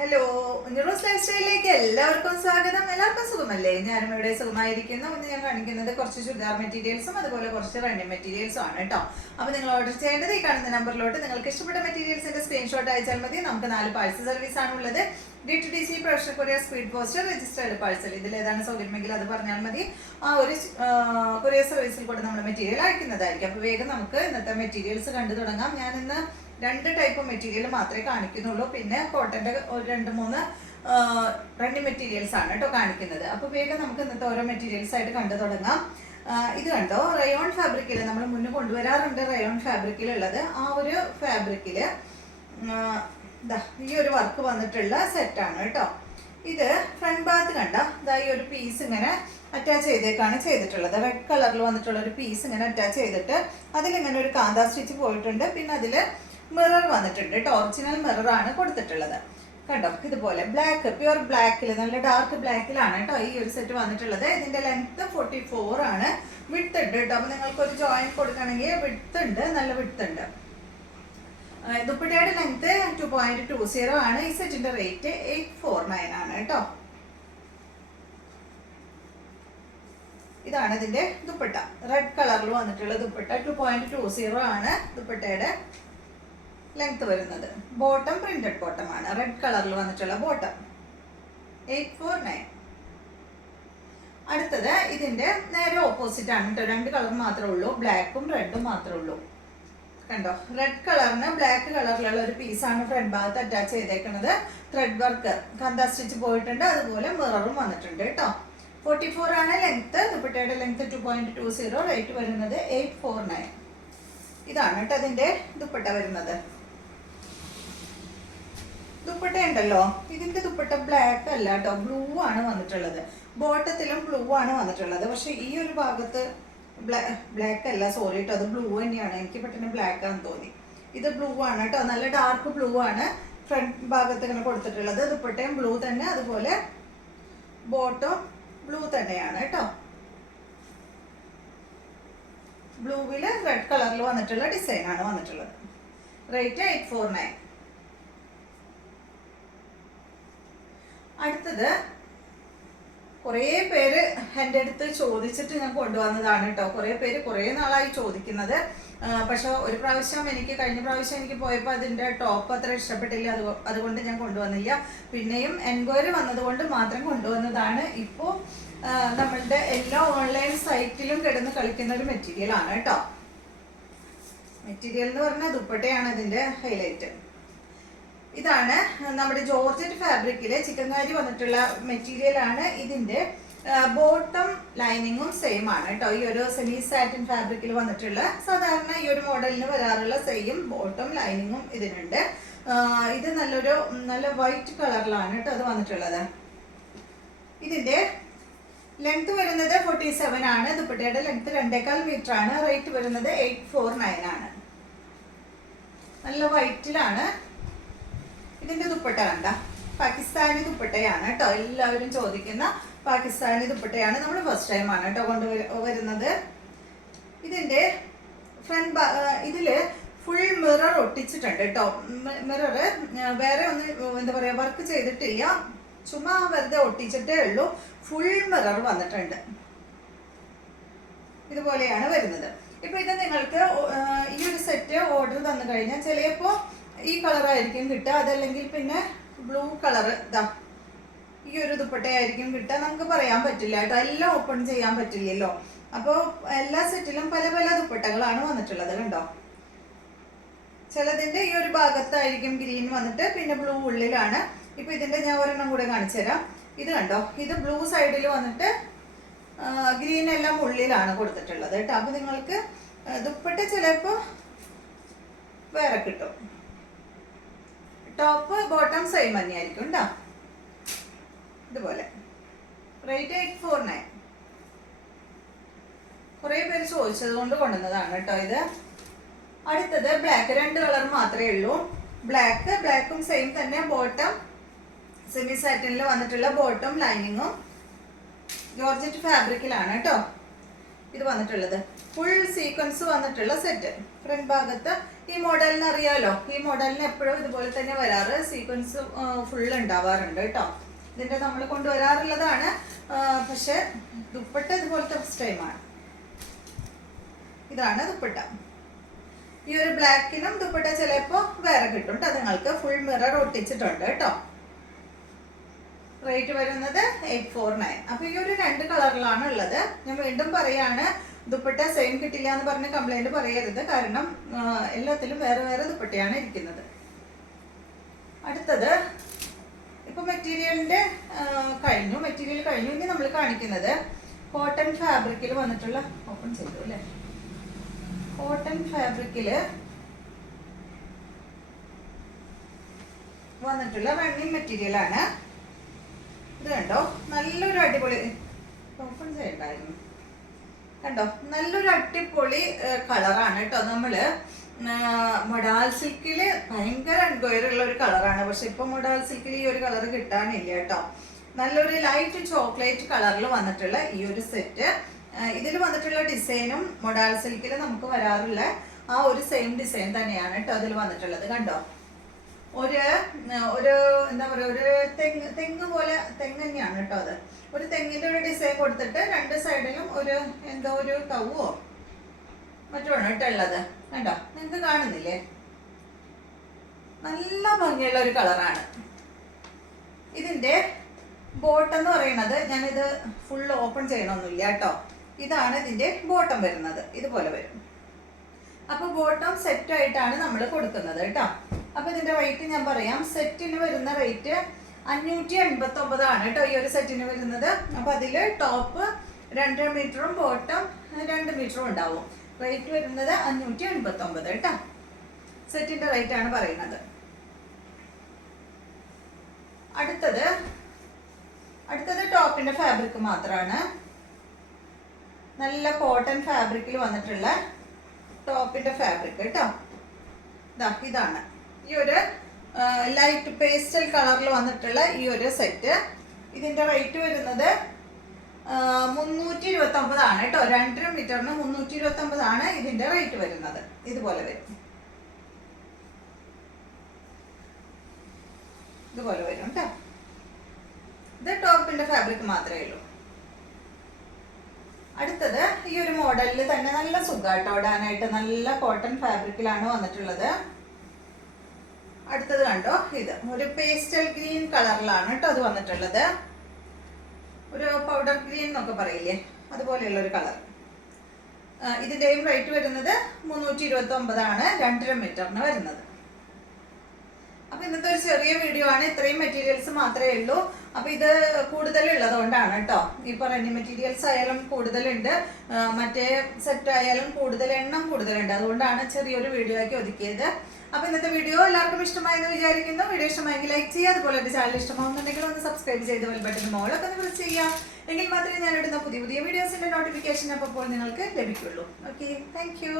Hello, ന്യൂറോസ് life സ്റ്റൈലിലേക്ക് എല്ലാവർക്കും സ്വാഗതം. എല്ലാവർക്കും സുഖമല്ലേ? ഞാനും ഇവിടെ സുഖമായിരിക്കുന്നു. ഇന്ന് ഞാൻ കാണിക്കുന്നത് കുറച്ച് ചുരിദാർ മെറ്റീരിയൽസും അതുപോലെ കുറച്ച് റണ്ണിങ് മെറ്റീരിയൽസും ആണ് കേട്ടോ. അപ്പോൾ നിങ്ങൾ ഓർഡർ ചെയ്യേണ്ടത് ഈ കാണുന്ന നമ്പറിലോട്ട് നിങ്ങൾക്ക് ഇഷ്ടപ്പെട്ട മെറ്റീരിയൽസിന്റെ സ്ക്രീൻഷോട്ട് അയച്ചാൽ മതി. നമുക്ക് 4 പാഴ്സൽ സർവീസ് ആണുള്ളത്. DTDC, pressure courier, speed post, registered parcel. ഇതിൽ ഏതാണ് സൗകര്യമെങ്കിൽ അത് പറഞ്ഞാൽ മതി. ആ ഒരു കൊറിയർ സർവീസിൽ കൂടെ നമ്മൾ മെറ്റീരിയൽ അയക്കുന്നതായിരിക്കും. അപ്പോൾ വേഗം നമുക്ക് ഇന്നത്തെ മെറ്റീരിയൽസ് കണ്ടു തുടങ്ങാം. ഞാനിന്ന് 2 ടൈപ്പ് മെറ്റീരിയൽ മാത്രമേ കാണിക്കുന്നുള്ളൂ. പിന്നെ കോട്ടന്റെ 2-3 റണ്ണിങ് മെറ്റീരിയൽസ് ആണ് കേട്ടോ കാണിക്കുന്നത്. അപ്പോൾ വേഗം നമുക്ക് ഇന്നത്തെ ഓരോ മെറ്റീരിയൽസ് ആയിട്ട് കണ്ടു തുടങ്ങാം. ഇത് കണ്ടോ, റയോൺ ഫാബ്രിക്കിൽ നമ്മൾ മുന്നേ കൊണ്ടുവരാറുണ്ട്. റയോൺ ഫാബ്രിക്കിലുള്ളത് ആ ഒരു ഫാബ്രിക്കില് ഈ ഒരു വർക്ക് വന്നിട്ടുള്ള സെറ്റാണ് കേട്ടോ. ഇത് ഫ്രണ്ട് ഭാഗത്ത് കണ്ട ഈ ഒരു പീസ് ഇങ്ങനെ അറ്റാച്ച് ചെയ്തേക്കാണ് ചെയ്തിട്ടുള്ളത്. റെഡ് കളറിൽ വന്നിട്ടുള്ള ഒരു പീസ് ഇങ്ങനെ അറ്റാച്ച് ചെയ്തിട്ട് അതിലിങ്ങനെ ഒരു കാന്താ സ്റ്റിച്ച് പോയിട്ടുണ്ട്. പിന്നെ അതിൽ മിറർ വന്നിട്ടുണ്ട് കേട്ടോ. ഒറിജിനൽ മിററാണ് കൊടുത്തിട്ടുള്ളത്. കണ്ടോ, ഇതുപോലെ ബ്ലാക്ക്, പ്യുവർ ബ്ലാക്കിൽ, നല്ല ഡാർക്ക് ബ്ലാക്കിലാണ് കേട്ടോ ഈ ഒരു സെറ്റ് വന്നിട്ടുള്ളത്. ഇതിന്റെ ലെങ്ത് 44 ആണ്. വിഡ്ത്ത് ഉണ്ട് കേട്ടോ. അപ്പോൾ നിങ്ങൾക്ക് ഒരു ജോയിൻ കൊടുക്കണമെങ്കിൽ വിഡ്ത്ത് ഉണ്ട്, നല്ല വിഡ്ത്ത് ഉണ്ട്. ദുപ്പട്ടയുടെ ലെങ്ത് 2.20 ആണ്. ഈ സെറ്റിന്റെ റേറ്റ് 849 ആണ് കേട്ടോ. ഇതാണ് ഇതിന്റെ ദുപ്പട്ട. റെഡ് കളറിൽ വന്നിട്ടുള്ള ദുപ്പട്ട 2.20 ആണ് ദുപ്പട്ടയുടെ ലെങ്ത് വരുന്നത്. ബോട്ടം പ്രിന്റഡ് ബോട്ടം ആണ്. റെഡ് കളറിൽ വന്നിട്ടുള്ള ബോട്ടം 849. അടുത്തത് ഇതിന്റെ നേരെ ഓപ്പോസിറ്റ് ആണ് കേട്ടോ. 2 കളർ മാത്രമേ ഉള്ളൂ, ബ്ലാക്കും റെഡും മാത്രമേ ഉള്ളൂ. കണ്ടോ, റെഡ് കളറിന് ബ്ലാക്ക് കളറിലുള്ള ഒരു പീസാണ് ഫ്രണ്ട് ഭാഗത്ത് അറ്റാച്ച് ചെയ്തേക്കുന്നത്. ത്രെഡ് വർക്ക് കന്താ സ്റ്റിച്ച് പോയിട്ടുണ്ട്. അതുപോലെ മിററും വന്നിട്ടുണ്ട് കേട്ടോ. 44 ആണ് ലെങ്ത്. ദുപ്പട്ടയുടെ ലെങ്ത് 2.20. റേറ്റ് വരുന്നത് 849. ഇതാണ് കേട്ടോ അതിന്റെ ദുപ്പട്ട വരുന്നത്. ദുപ്പട്ട ഉണ്ടല്ലോ, ഇതിന്റെ ദുപ്പട്ട ബ്ലാക്ക് അല്ല കേട്ടോ, ബ്ലൂ ആണ് വന്നിട്ടുള്ളത്. ബോട്ടത്തിലും ബ്ലൂ ആണ് വന്നിട്ടുള്ളത്. പക്ഷെ ഈ ഒരു ഭാഗത്ത് ബ്ലാക്ക് അല്ല, സോറി കേട്ടോ, അത് ബ്ലൂ തന്നെയാണ്. എനിക്ക് പെട്ടെന്ന് ബ്ലാക്ക് ആണെന്ന് തോന്നി. ഇത് ബ്ലൂ ആണ് കേട്ടോ, നല്ല ഡാർക്ക് ബ്ലൂ ആണ് ഫ്രണ്ട് ഭാഗത്ത് ഇങ്ങനെ കൊടുത്തിട്ടുള്ളത്. ദുപ്പട്ടയും ബ്ലൂ തന്നെ, അതുപോലെ ബോട്ടം ബ്ലൂ തന്നെയാണ് കേട്ടോ. ബ്ലൂവില് റെഡ് കളറിൽ വന്നിട്ടുള്ള ഡിസൈൻ ആണ് വന്നിട്ടുള്ളത്. റേറ്റ് 849. അടുത്തത് കുറേ പേര് എൻ്റെ അടുത്ത് ചോദിച്ചിട്ട് ഞാൻ കൊണ്ടുവന്നതാണ് കേട്ടോ. കുറേ പേര് കുറേ നാളായി ചോദിക്കുന്നത്. പക്ഷെ ഒരു പ്രാവശ്യം കഴിഞ്ഞ പ്രാവശ്യം എനിക്ക് പോയപ്പോൾ അതിൻ്റെ ടോപ്പ് അത്ര ഇഷ്ടപ്പെട്ടില്ല. അതുകൊണ്ട് ഞാൻ കൊണ്ടുവന്നില്ല. പിന്നെയും എൻക്വയറി വന്നതുകൊണ്ട് മാത്രം കൊണ്ടുവന്നതാണ്. ഇപ്പോൾ നമ്മളുടെ എല്ലാ ഓൺലൈൻ സൈറ്റിലും കിടന്ന് കളിക്കുന്ന ഒരു മെറ്റീരിയൽ ആണ് കേട്ടോ. മെറ്റീരിയൽ എന്ന് പറഞ്ഞാൽ ദുപ്പട്ടയാണ് ഇതിൻ്റെ ഹൈലൈറ്റ്. ഇതാണ് നമ്മുടെ ജോർജറ്റ് ഫാബ്രിക്കിലെ ചിക്കൻകാരി വന്നിട്ടുള്ള മെറ്റീരിയൽ ആണ്. ഇതിന്റെ ബോട്ടം ലൈനിങ്ങും സെയിം ആണ് കേട്ടോ. ഈ ഒരു സെമി സാറ്റിൻ ഫാബ്രിക്കിൽ വന്നിട്ടുള്ള സാധാരണ ഈ ഒരു മോഡലിന് വരാറുള്ള സെയിം ബോട്ടം ലൈനിങ്ങും ഇതിനുണ്ട്. ഇത് നല്ല വൈറ്റ് കളറിലാണ് കേട്ടോ അത് വന്നിട്ടുള്ളത്. ഇതിന്റെ ലെങ്ത് വരുന്നത് 47 ആണ്. ദുപ്പട്ടയുടെ ലെങ്ത് 2.25 മീറ്റർ ആണ്. റേറ്റ് വരുന്നത് 849 ആണ്. നല്ല വൈറ്റിലാണ്. ഇതിന്റെ ദുപ്പട്ട കണ്ട പാകിസ്ഥാനി ദുപ്പട്ടയാണ് കേട്ടോ. എല്ലാവരും ചോദിക്കുന്ന പാകിസ്ഥാനി ദുപ്പട്ടയാണ്. നമ്മൾ ഫസ്റ്റ് ടൈം ആണ് കേട്ടോ കൊണ്ടുവരുന്നത്. ഇതിന്റെ ഇതില് ഫുൾ മിറർ ഒട്ടിച്ചിട്ടുണ്ട് കേട്ടോ. മിറർ വേറെ ഒന്നും എന്താ പറയാ വർക്ക് ചെയ്തിട്ടില്ല, ചുമ്മാ വെറുതെ ഒട്ടിച്ചിട്ടേ ഉള്ളൂ. ഫുൾ മിറർ വന്നിട്ടുണ്ട്. ഇതുപോലെയാണ് വരുന്നത്. ഇപ്പൊ ഇത് നിങ്ങൾക്ക് ഈ ഒരു സെറ്റ് ഓർഡർ തന്നു കഴിഞ്ഞാൽ ചിലപ്പോ ഈ കളറായിരിക്കും കിട്ടുക, അതല്ലെങ്കിൽ പിന്നെ ബ്ലൂ കളറ് ഈ ഒരു ദുപ്പട്ടയായിരിക്കും കിട്ടുക. നമുക്ക് പറയാൻ പറ്റില്ല കേട്ടോ, എല്ലാം ഓപ്പൺ ചെയ്യാൻ പറ്റില്ലല്ലോ. അപ്പോൾ എല്ലാ സെറ്റിലും പല പല ദുപ്പട്ടകളാണ് വന്നിട്ടുള്ളത്. കണ്ടോ, ചിലതിൻ്റെ ഈ ഒരു ഭാഗത്തായിരിക്കും ഗ്രീൻ വന്നിട്ട് പിന്നെ ബ്ലൂ ഉള്ളിലാണ്. ഇപ്പൊ ഇതിന്റെ ഞാൻ ഒരെണ്ണം കൂടെ കാണിച്ചു തരാം. ഇത് കണ്ടോ, ഇത് ബ്ലൂ സൈഡിൽ വന്നിട്ട് ഗ്രീൻ എല്ലാം ഉള്ളിലാണ് കൊടുത്തിട്ടുള്ളത് കേട്ടോ. അപ്പൊ നിങ്ങൾക്ക് ദുപ്പട്ട ചിലപ്പോൾ വേറെ കിട്ടും. ടോപ്പ് ബോട്ടം സെയിം തന്നെയായിരിക്കും കേട്ടോ. ഇതുപോലെ റേറ്റ് 849. കുറേ പേര് ചോദിച്ചത് കൊണ്ട് കൊണ്ടുവന്നതാണ് കേട്ടോ ഇത്. അടുത്തത് ബ്ലാക്ക്. 2 കളർ മാത്രമേ ഉള്ളൂ. ബ്ലാക്കും സെയിം തന്നെ. ബോട്ടം സെമി സാറ്റിനിൽ വന്നിട്ടുള്ള ബോട്ടം ലൈനിങ്ങും ജോർജറ്റ് ഫാബ്രിക്കിലാണ് കേട്ടോ. ഇത് വന്നിട്ടുള്ളത്. ഫുൾ സീക്വൻസ് വന്നിട്ടുള്ള സെറ്റ്. ഫ്രണ്ട് ഭാഗത്ത് ഈ മോഡലിന് അറിയാലോ, ഈ മോഡലിന് എപ്പോഴും ഇതുപോലെ തന്നെ വരാറ്, സീക്വൻസ് ഫുൾ ഉണ്ടാവാറുണ്ട് കേട്ടോ. ഇതിൻ്റെ നമ്മൾ കൊണ്ടുവരാറുള്ളതാണ്. പക്ഷെ ദുപ്പട്ട ഇതുപോലത്തെ ഫസ്റ്റ് ടൈമാണ്. ഇതാണ് ദുപ്പട്ട. ഈ ഒരു ബ്ലാക്കിനും ദുപ്പട്ട ചിലപ്പോൾ വേറെ കിട്ടും കേട്ടോ നിങ്ങൾക്ക്. ഫുൾ മിറർ ഒട്ടിച്ചിട്ടുണ്ട് കേട്ടോ. റേറ്റ് വരുന്നത് 849. അപ്പോൾ ഈ ഒരു 2 കളറിലാണ് ഉള്ളത്. ഞാൻ വീണ്ടും പറയാണ്, ദുപ്പട്ട സെയിം കിട്ടില്ല എന്ന് പറഞ്ഞ് കംപ്ലൈൻറ്റ് പറയരുത്. കാരണം എല്ലാത്തിലും വേറെ വേറെ ദുപ്പട്ടയാണ് ഇരിക്കുന്നത്. അടുത്തത് ഇപ്പോൾ മെറ്റീരിയൽ കഴിഞ്ഞു. ഇനി നമ്മൾ കാണിക്കുന്നത് കോട്ടൺ ഫാബ്രിക്കിൽ വന്നിട്ടുള്ള, ഓപ്പൺ ചെയ്തു അല്ലേ, കോട്ടൺ ഫാബ്രിക്കിൽ വന്നിട്ടുള്ള റണ്ണിങ് മെറ്റീരിയലാണ്. ഇത് കണ്ടോ, നല്ലൊരു അടിപൊളി, ഓപ്പൺ ചെയ്യണ്ടായിരുന്നു, കണ്ടോ നല്ലൊരു അടിപൊളി കളറാണ് കേട്ടോ. നമ്മള് മൊഡാൾ സിൽക്കില് ഭയങ്കര എൻക്വയറി ഉള്ള ഒരു കളറാണ്. പക്ഷെ ഇപ്പൊ മൊഡാൾ സിൽക്കിൽ ഈ ഒരു കളർ കിട്ടാനില്ല കേട്ടോ. നല്ലൊരു ലൈറ്റ് ചോക്ലേറ്റ് കളറിൽ വന്നിട്ടുള്ള ഈ ഒരു സെറ്റ്. ഇതിൽ വന്നിട്ടുള്ള ഡിസൈനും മൊഡാൾ സിൽക്കിൽ നമുക്ക് വരാറുള്ള ആ ഒരു സെയിം ഡിസൈൻ തന്നെയാണ് കേട്ടോ അതിൽ വന്നിട്ടുള്ളത്. കണ്ടോ, ഒരു എന്താ പറയുക, ഒരു തെങ്ങ് പോലെ, തെങ്ങ് തന്നെയാണ് കേട്ടോ അത്. ഒരു തെങ്ങിന്റെ ഒരു ഡിസൈൻ കൊടുത്തിട്ട് 2 സൈഡിലും ഒരു എന്തോ ഒരു കവ്വോ മറ്റുമാണ് കേട്ടുള്ളത്. കണ്ടോ, നിങ്ങൾക്ക് കാണുന്നില്ലേ? നല്ല ഭംഗിയുള്ള ഒരു കളറാണ്. ഇതിന്റെ ബോട്ടം എന്ന് പറയുന്നത്, ഞാനിത് ഫുൾ ഓപ്പൺ ചെയ്യണമൊന്നുമില്ല കേട്ടോ. ഇതാണ് ഇതിന്റെ ബോട്ടം വരുന്നത്. ഇതുപോലെ വരും. അപ്പൊ ബോട്ടം സെറ്റ് ആയിട്ടാണ് നമ്മൾ കൊടുക്കുന്നത് കേട്ടോ. അപ്പൊ ഇതിന്റെ റേറ്റ് ഞാൻ പറയാം. സെറ്റിന് വരുന്ന റേറ്റ് 589 ആണ് കേട്ടോ ഈ ഒരു സെറ്റിന് വരുന്നത്. അപ്പൊ അതില് ടോപ്പ് 2 മീറ്ററും ബോട്ടം 2 മീറ്ററും ഉണ്ടാവും. റേറ്റ് വരുന്നത് 589 കേട്ടോ. സെറ്റിന്റെ റേറ്റ് ആണ് പറയുന്നത്. അടുത്തത് ടോപ്പിന്റെ ഫാബ്രിക് മാത്രമാണ്. നല്ല കോട്ടൺ ഫാബ്രിക്കിൽ വന്നിട്ടുള്ള ടോപ്പിന്റെ ഫാബ്രിക് കേട്ടോ. ഇതാണ് ഈ ഒരു ലൈറ്റ് പേസ്റ്റൽ കളറിൽ വന്നിട്ടുള്ള ഈ ഒരു സെറ്റ്. ഇതിന്റെ റേറ്റ് വരുന്നത് 329 ആണ് കേട്ടോ. 2 മീറ്ററിന് 329 ആണ് ഇതിന്റെ റേറ്റ് വരുന്നത്. ഇതുപോലെ വരും, ഇതുപോലെ വരും കേട്ടോ. ഇത് ടോപ്പിന്റെ ഫാബ്രിക് മാത്രമേ ഉള്ളൂ. അടുത്തത് ഈ ഒരു മോഡലിൽ തന്നെ നല്ല സുഖമായിട്ടോ ഇടാനായിട്ട്. നല്ല കോട്ടൺ ഫാബ്രിക്കിലാണ് വന്നിട്ടുള്ളത്. അടുത്തത് കണ്ടോ, ഇത് ഒരു പേസ്റ്റൽ ഗ്രീൻ കളറിലാണ് കേട്ടോ അത് വന്നിട്ടുള്ളത്. ഒരു പൗഡർ ഗ്രീൻ എന്നൊക്കെ പറയില്ലേ, അതുപോലെയുള്ള ഒരു കളർ. ഇതിന്റെയും റേറ്റ് വരുന്നത് 329 ആണ് 2.5 മീറ്ററിന് വരുന്നത്. അപ്പൊ ഇന്നത്തെ ഒരു ചെറിയ വീഡിയോ ആണ്. ഇത്രയും മെറ്റീരിയൽസ് മാത്രമേ ഉള്ളൂ. അപ്പൊ ഇത് കൂടുതലുള്ളത് കൊണ്ടാണ് കേട്ടോ. ഇപ്പൊ റണ്ണിങ് മെറ്റീരിയൽസ് ആയാലും കൂടുതലുണ്ട്, മറ്റേ സെറ്റ് ആയാലും എണ്ണം കൂടുതലുണ്ട്. അതുകൊണ്ടാണ് ചെറിയൊരു വീഡിയോ ആക്കി ഒതുക്കിയത്. അപ്പൊ ഇന്നത്തെ വീഡിയോ എല്ലാവർക്കും ഇഷ്ടമായെന്ന് വിചാരിക്കുന്നു. വീഡിയോ ഇഷ്ടമായെങ്കിൽ ലൈക്ക് ചെയ്യുക. അതുപോലെ എന്റെ ചാനൽ ഇഷ്ടമാവുന്നുണ്ടെങ്കിൽ ഒന്ന് സബ്സ്ക്രൈബ് ചെയ്ത് ബെൽ ബട്ടൺ മോളൊക്കെ ഒന്ന് പ്രസ് ചെയ്യുക. എങ്കിൽ മാത്രമേ ഞാൻ ഇടുന്ന പുതിയ വീഡിയോസിന്റെ നോട്ടിഫിക്കേഷൻ അപ്പോൾ നിങ്ങൾക്ക് ലഭിക്കുള്ളൂ. Okay, thank you.